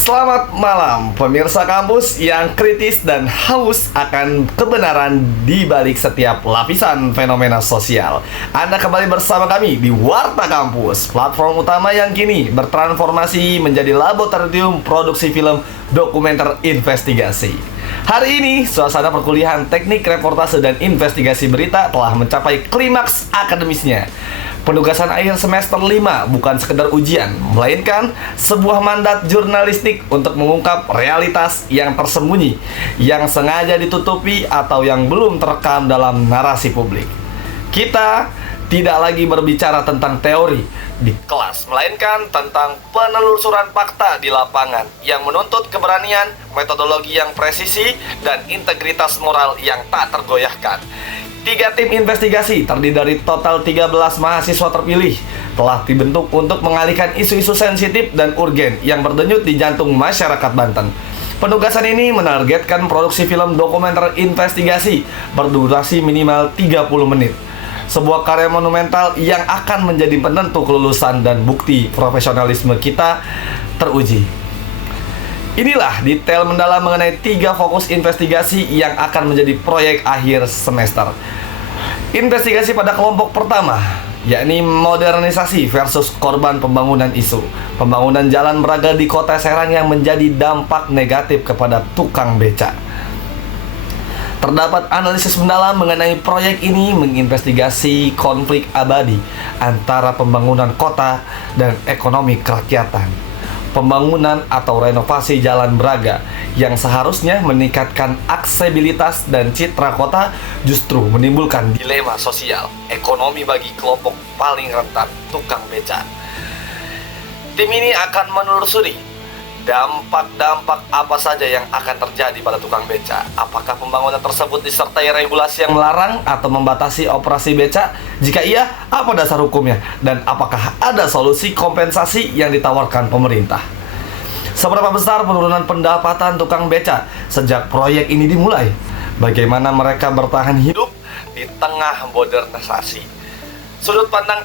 Selamat malam, pemirsa kampus yang kritis dan haus akan kebenaran di balik setiap lapisan fenomena sosial. Anda kembali bersama kami di Warta Kampus, platform utama yang kini bertransformasi menjadi laboratorium produksi film dokumenter investigasi. Hari ini, suasana perkuliahan teknik reportase dan investigasi berita telah mencapai klimaks akademisnya. Penugasan akhir semester 5 bukan sekedar ujian, melainkan sebuah mandat jurnalistik untuk mengungkap realitas yang tersembunyi, yang sengaja ditutupi atau yang belum terekam dalam narasi publik. Kita tidak lagi berbicara tentang teori di kelas, melainkan tentang penelusuran fakta di lapangan yang menuntut keberanian, metodologi yang presisi, dan integritas moral yang tak tergoyahkan. 3 tim investigasi terdiri dari total 13 mahasiswa terpilih telah dibentuk untuk mengalihkan isu-isu sensitif dan urgen yang berdenyut di jantung masyarakat Banten. Penugasan ini menargetkan produksi film dokumenter investigasi berdurasi minimal 30 menit. Sebuah karya monumental yang akan menjadi penentu kelulusan dan bukti profesionalisme kita teruji. Inilah detail mendalam mengenai 3 fokus investigasi yang akan menjadi proyek akhir semester. Investigasi pada kelompok pertama, yakni modernisasi versus korban pembangunan isu. Pembangunan jalan Braga di kota Serang yang menjadi dampak negatif kepada tukang beca. Terdapat analisis mendalam mengenai proyek ini menginvestigasi konflik abadi antara pembangunan kota dan ekonomi kerakyatan. Pembangunan atau renovasi jalan Braga yang seharusnya meningkatkan aksesibilitas dan citra kota justru menimbulkan dilema sosial ekonomi bagi kelompok paling rentan, tukang beca. Tim ini akan menelusuri dampak-dampak apa saja yang akan terjadi pada tukang beca. Apakah pembangunan tersebut disertai regulasi yang melarang atau membatasi operasi beca? Jika iya, apa dasar hukumnya? Dan apakah ada solusi kompensasi yang ditawarkan pemerintah? Seberapa besar penurunan pendapatan tukang beca sejak proyek ini dimulai? Bagaimana mereka bertahan hidup di tengah modernisasi? Sudut pandang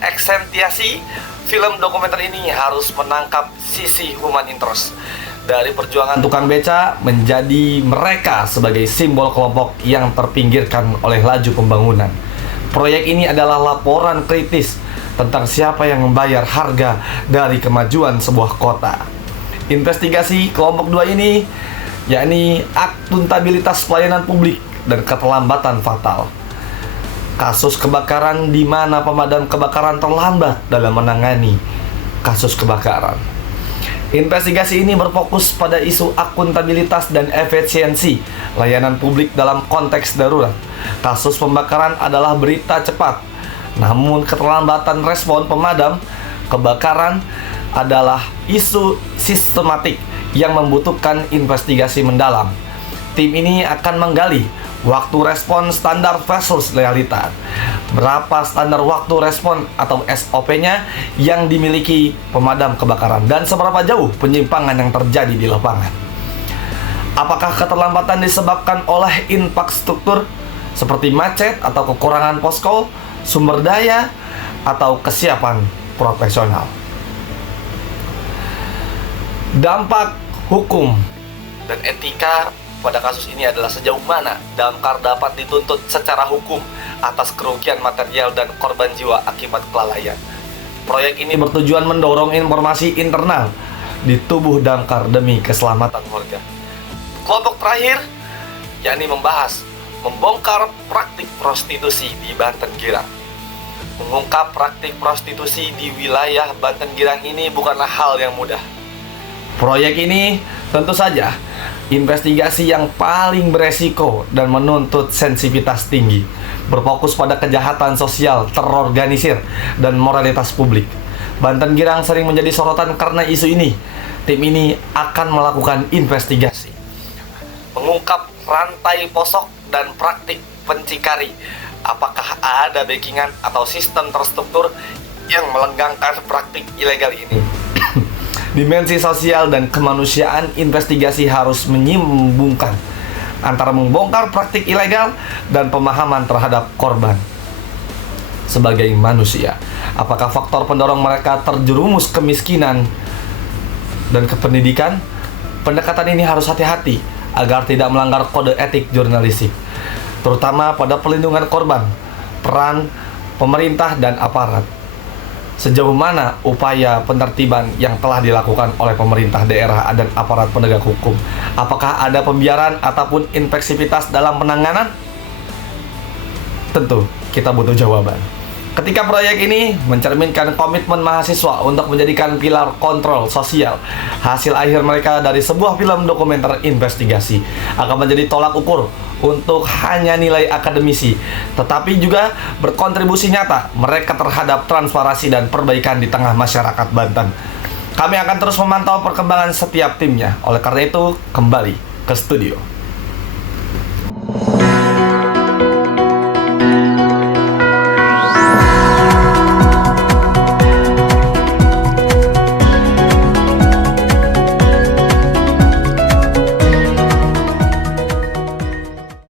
eksentiasi film dokumenter ini harus menangkap sisi human interest dari perjuangan tukang beca menjadi mereka sebagai simbol kelompok yang terpinggirkan oleh laju pembangunan. Proyek ini adalah laporan kritis tentang siapa yang membayar harga dari kemajuan sebuah kota. Investigasi kelompok 2 ini yakni akuntabilitas pelayanan publik dan keterlambatan fatal. Kasus kebakaran di mana pemadam kebakaran terlambat dalam menangani kasus kebakaran. Investigasi ini berfokus pada isu akuntabilitas dan efisiensi layanan publik dalam konteks darurat. Kasus pembakaran adalah berita cepat, namun keterlambatan respon pemadam kebakaran adalah isu sistematik yang membutuhkan investigasi mendalam. Tim ini akan menggali waktu respon standar versus realita. Berapa standar waktu respon atau SOP-nya yang dimiliki pemadam kebakaran dan seberapa jauh penyimpangan yang terjadi di lapangan. Apakah keterlambatan disebabkan oleh infrastruktur seperti macet atau kekurangan posko, sumber daya, atau kesiapan profesional? Dampak hukum dan etika pada kasus ini adalah sejauh mana Damkar dapat dituntut secara hukum atas kerugian material dan korban jiwa akibat kelalaian. Proyek ini bertujuan mendorong informasi internal di tubuh Damkar demi keselamatan warga. Kelompok terakhir yakni membongkar praktik prostitusi di Banten Girang. Mengungkap praktik prostitusi di wilayah Banten Girang ini bukanlah hal yang mudah. Proyek ini tentu saja investigasi yang paling beresiko dan menuntut sensitivitas tinggi, berfokus pada kejahatan sosial terorganisir dan moralitas publik. Banten Girang sering menjadi sorotan karena isu ini. Tim ini akan melakukan investigasi, mengungkap rantai posok dan praktik pencikari. Apakah ada backingan atau sistem terstruktur yang melenggangkan praktik ilegal ini? Dimensi sosial dan kemanusiaan investigasi harus menyambungkan antara membongkar praktik ilegal dan pemahaman terhadap korban sebagai manusia. Apakah faktor pendorong mereka terjerumus kemiskinan dan kependidikan, pendekatan ini harus hati-hati agar tidak melanggar kode etik jurnalistik, terutama pada perlindungan korban, peran pemerintah dan aparat. Sejauh mana upaya penertiban yang telah dilakukan oleh pemerintah daerah dan aparat penegak hukum? Apakah ada pembiaran ataupun inefektivitas dalam penanganan? Tentu, kita butuh jawaban. Ketika proyek ini mencerminkan komitmen mahasiswa untuk menjadikan pilar kontrol sosial, hasil akhir mereka dari sebuah film dokumenter investigasi akan menjadi tolak ukur untuk hanya nilai akademisi, tetapi juga berkontribusi nyata mereka terhadap transparansi dan perbaikan di tengah masyarakat Banten. Kami akan terus memantau perkembangan setiap timnya. Oleh karena itu, kembali ke studio.